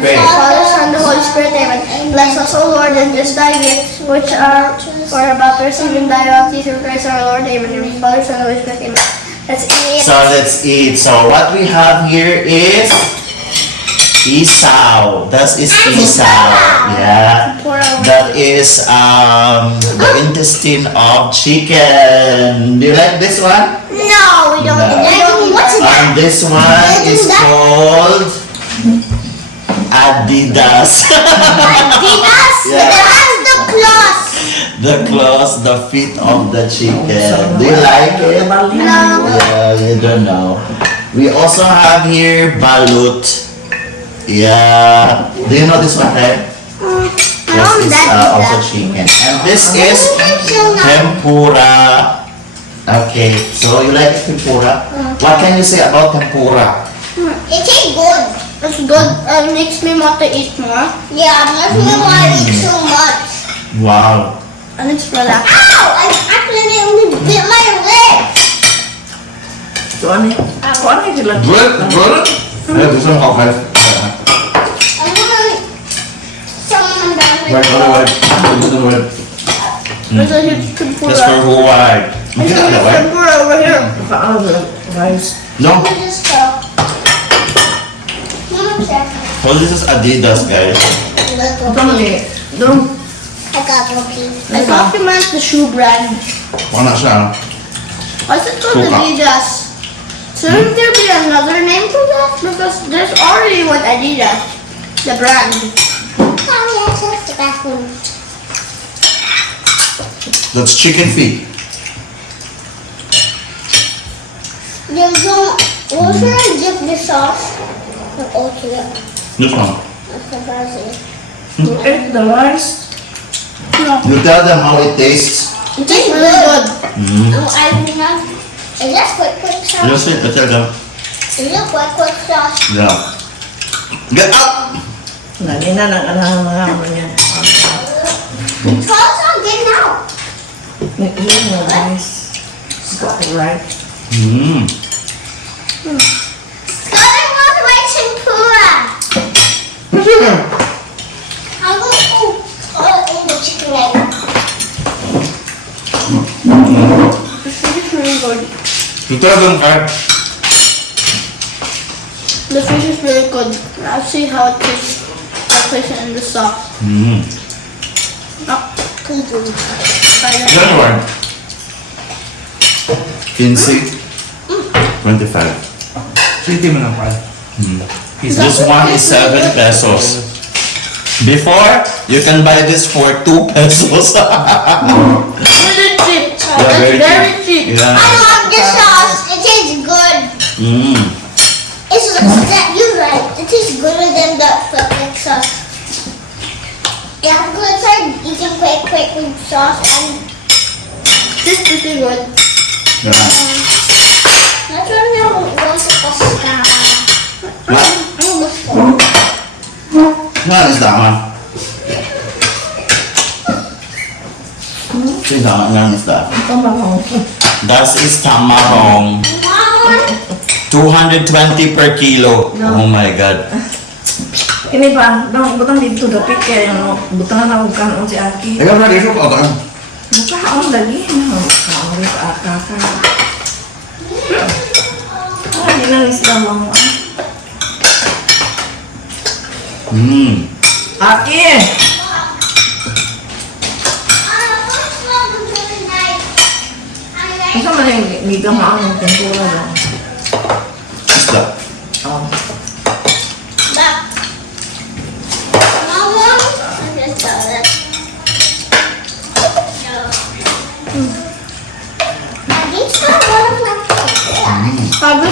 Pray. Father, Son, the Holy Spirit, amen. Bless us, O Lord, and bless thy gifts, which are about to receive in thy bounty through Christ our Lord, amen. And Father, Son, the Holy Spirit, amen. Let's eat. So let's eat. So what we have here is isaw. That is isaw. Yeah. That is the intestine of chicken. Do you like this one? No, we don't. No. What's that? And this one is called Adidas. Adidas? Yeah. It has the claws. The claws, the feet of the chicken. Do you like it? No. Yeah, you don't know. We also have here balut. Yeah. Do you know this one, right? This is also chicken. And this is tempura. Okay, so you like tempura? What can you say about tempura? It tastes good. It's good. It makes me want to eat more. Yeah, it makes me want to eat so much. Wow. And it's relaxing. Ow! I accidentally bit my lip. So ano sila? Good, good. Yeah, this one okay. I want someone that Wait. There's a huge tempura. That's for Hawaii. There's a huge tempura over here. Paano the rice? No. Let me just go. Mama, check. So this is Adidas, guys. Ito mali. Doon. I got one piece. I thought you meant the shoe brand. Wala siya. Why is it called Suka. Adidas? Shouldn't there be another name for that? Because there's already one Adidas, the brand. Oh yes, that's the best one. That's chicken feet. What should I dip the sauce? Or ultimate? This one. That's surprising. To eat the rice. No. You tell them how it tastes. It tastes really good. Mm. I mean, is that quick sauce? Just it, tell them. Is it quick sauce? Yeah. Get up! Lagi na nag-alahang niya. Sauce on, get out. Here's the rice. Got the rice. Mm. I want to make tempura. I'm going to eat the chicken leg. This is really good. You tell them, Carl. The fish is really good. I'll see how it tastes. I'll place it in the sauce. Mm. Oh, please do. Ilan one? 15. 25. Hindi mo lang, Carl. This one is 7 pesos. Before, you can buy this for 2 pesos. Really cheap. Yeah, It's very very cheap. cheap. Yeah. I love the sauce. It tastes good. Mm. It's that you're right. It tastes gooder than the quick sauce. Yeah, I'm gonna start eating quick with sauce and it's pretty good. Yeah. That's why we don't want to pasta. What? What is that one? What is that? Tamahong. That is tamarong. 220 per kilo. Oh my god. Ini ba? Butang dito dapit kaya yung butang na huwag kanon si Aki. Ikaw na dito ko agad. Nakaon lagi. Nakaon rin sa Aka. Hindi na rin sila mga. Aki! Ito man yung gigamaan ng tempura lang. What's that?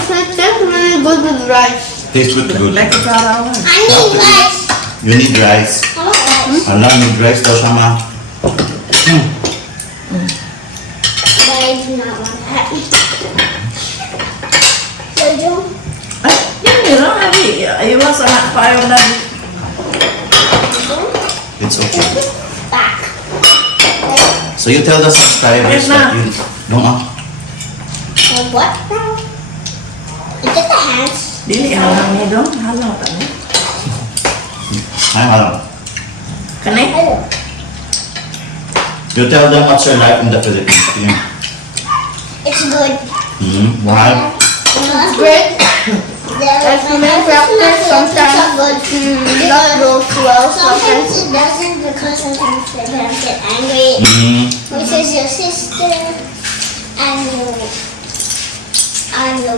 It tastes really good with rice. Tastes good. Like a karawan. I need rice. You need rice. I want rice. Alam, need rice daw siya ma. But I do not want that. So you? Ay, yun lang, Abi. Ayaw sa fire na. It's okay. Back. So you tell the subscribers Yes, that ma'am. you... No, What? Is it the hands? Dili, halang niya doon. Halang tani. Ay, alam. Kani? You tell them what's your life in the Philippines. Yeah. It's good. Why? It's great. As we may practice, sometimes not goes well, Sometimes sometimes it doesn't because sometimes the parents get angry. Which is your sister and your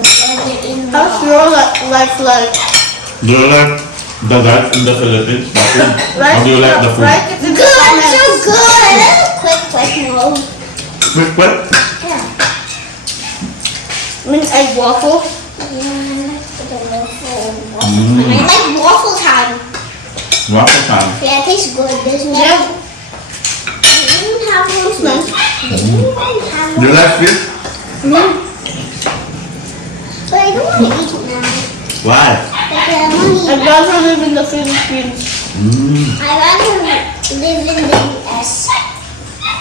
brother-in-law. how's your life like? Do you like the life in the Philippines? The food? How do you like the food? Right? It's in the Good, comments. so good. Quick mode. Quick, quick. Yeah. Means egg waffle. I like waffle time. Waffle time. Yeah, it tastes good. There's no. Yeah. They didn't have one. Nice. They didn't have Do you one. like fish? But I don't want to eat it now. Why? Like, I want to I'd eat. rather live in the Philippines. I rather live in the US.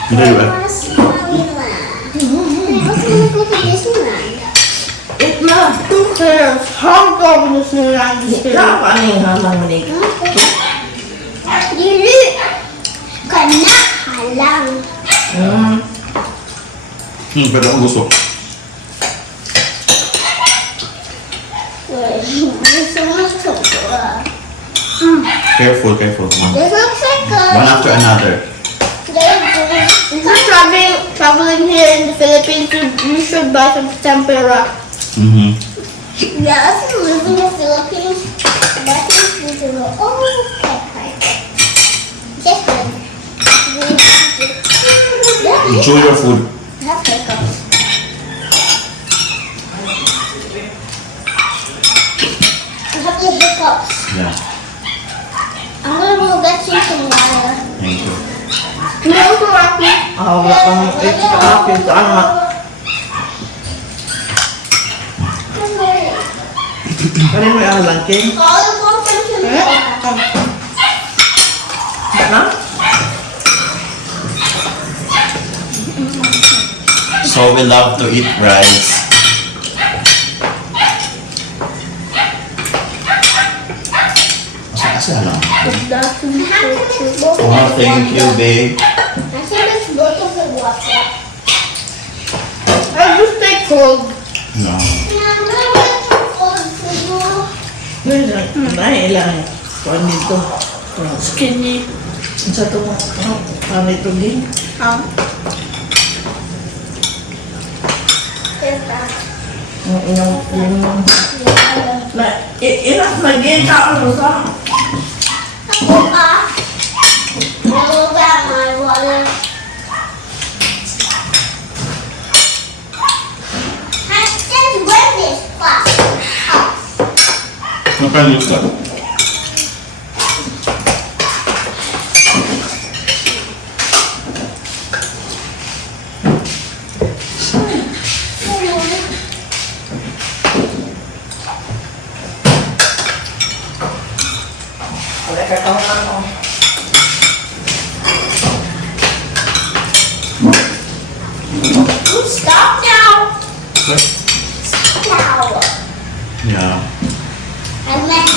Do you I like? want to see Disneyland. I also want to go to Disneyland. It na. Who cares? How come this new land is here? Kapaning halang ni. Dili ka na halang. Pero ako gusto. This one's so good. Careful, careful. One This looks like a... after another. If you're traveling here in the Philippines, you should buy some tempura. Yeah, if you live in the Philippines, that is you can go, oh, okay. Just good. Yeah, Enjoy your food. have pickles. I have the hiccups. Yeah, I'm gonna go get you some water. thank you. No, so happy. Oh, wala kang happy sa anak. Kani mo yung langking? All the water from the Na? So we love to eat rice. Kasi alam. Oh, thank you, babe. I think it's both of the water. I just take cold. No. Nay, ilang kuan dito. Skinny. Sa ito mo. Ano ito din? Yung na ilang maging ano sa No can use that. wala ka tawanan mo. Stop now! What? Stop now! Yeah. I meant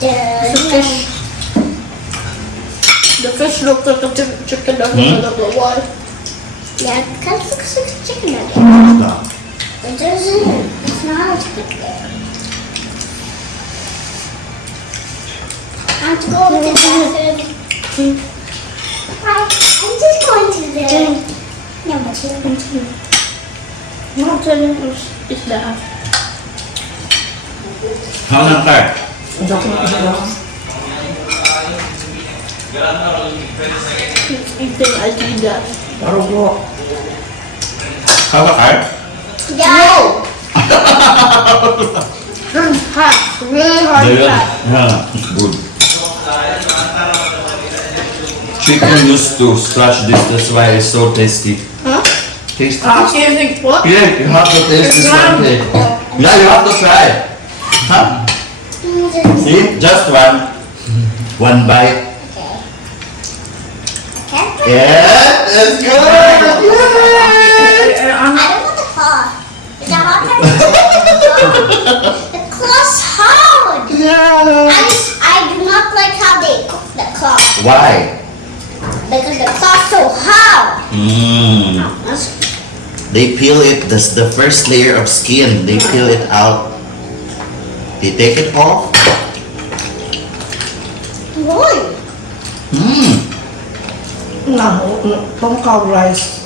The fish. The fish looks like a chicken nugget. I don't know why. Yeah, it kind of looks like a chicken nugget. Stop. It doesn't. It's not a chicken nugget. I have to go to the bathroom. I'm just going to the... No, but you No, telling is that. How long car? Eating, I see that. Parang How about car? No! hot, really hard fat. Yeah, it's good. Chicken used to scratch this, that's why it's so tasty. Huh? Tasty. Using what? Yeah, you have to taste this one. Okay. Yeah, you have to try. Huh? See? Just one. One bite. Okay. Yeah, that's good. Yay! I don't want the claw. Is that hard? The claw's hard. Yeah. I do not like how they cook them. Why? Because the sauce so hot. Mm. They peel it, that's the first layer of skin. They peel it out. They take it off. Why? Mm. From cow rice.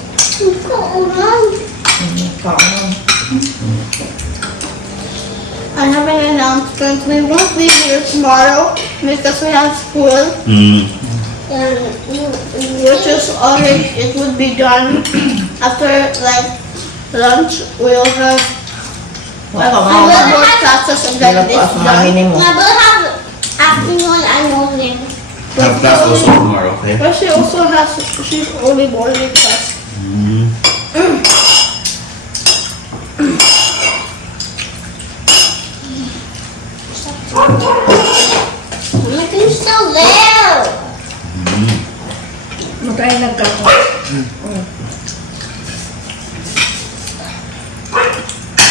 I have an announcement. We won't be here tomorrow because we have school, Mm. which is already, it would be done after like lunch. We'll have more classes and then this done. I will have afternoon and morning. Have class also tomorrow, okay? But she also has, she's only morning class. Mm. You're still there. Matay nagkako.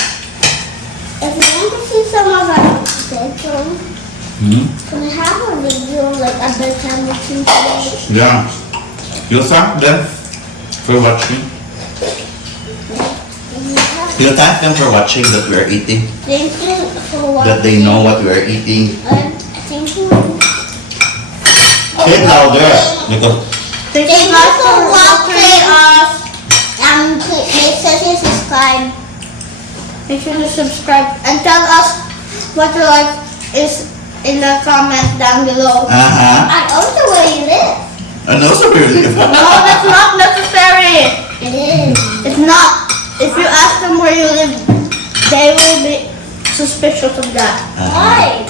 If you want to see some of our bedroom, Mm. can we have a video like a bedtime routine today? Yeah. You thank them for watching. You thank them for watching that we are eating. Thank you for watching. That they know what we are eating. And thank you. Say it louder. Because Thank you guys for watching us. Make sure you subscribe. Make sure to subscribe and tell us what you like is in the comments down below. And also where you live. And also we live. No, that's not necessary. It is. It's not. If you ask them where you live, they will be suspicious of that. Why?